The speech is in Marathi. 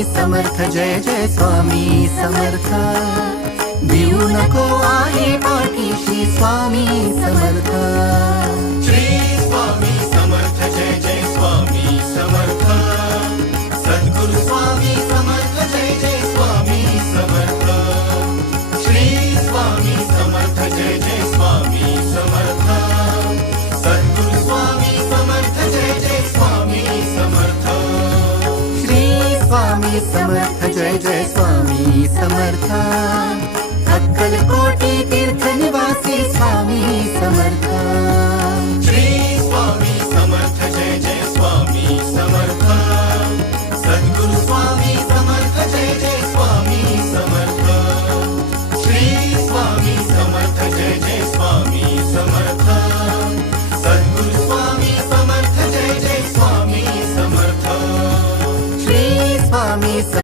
स्वामी समर्थ, जय जय स्वामी समर्थ। भिवू नको आहे पाठीशी स्वामी समर्थ। श्री स्वामी समर्थ, जय जय स्वामी समर्थ। सद्गुरु स्वामी समर्थ, जय जय स्वामी समर्थ। श्री स्वामी समर्थ, जय जय स्वामी समर्थ। सद्गुरु स्वामी समर्थ, जय जय स्वामी समर्थ। श्री स्वामी समर्थ, जय जय स्वामी समर्थ। अक्कलकोटी तीर्थ निवासी स्वामी समर्थ।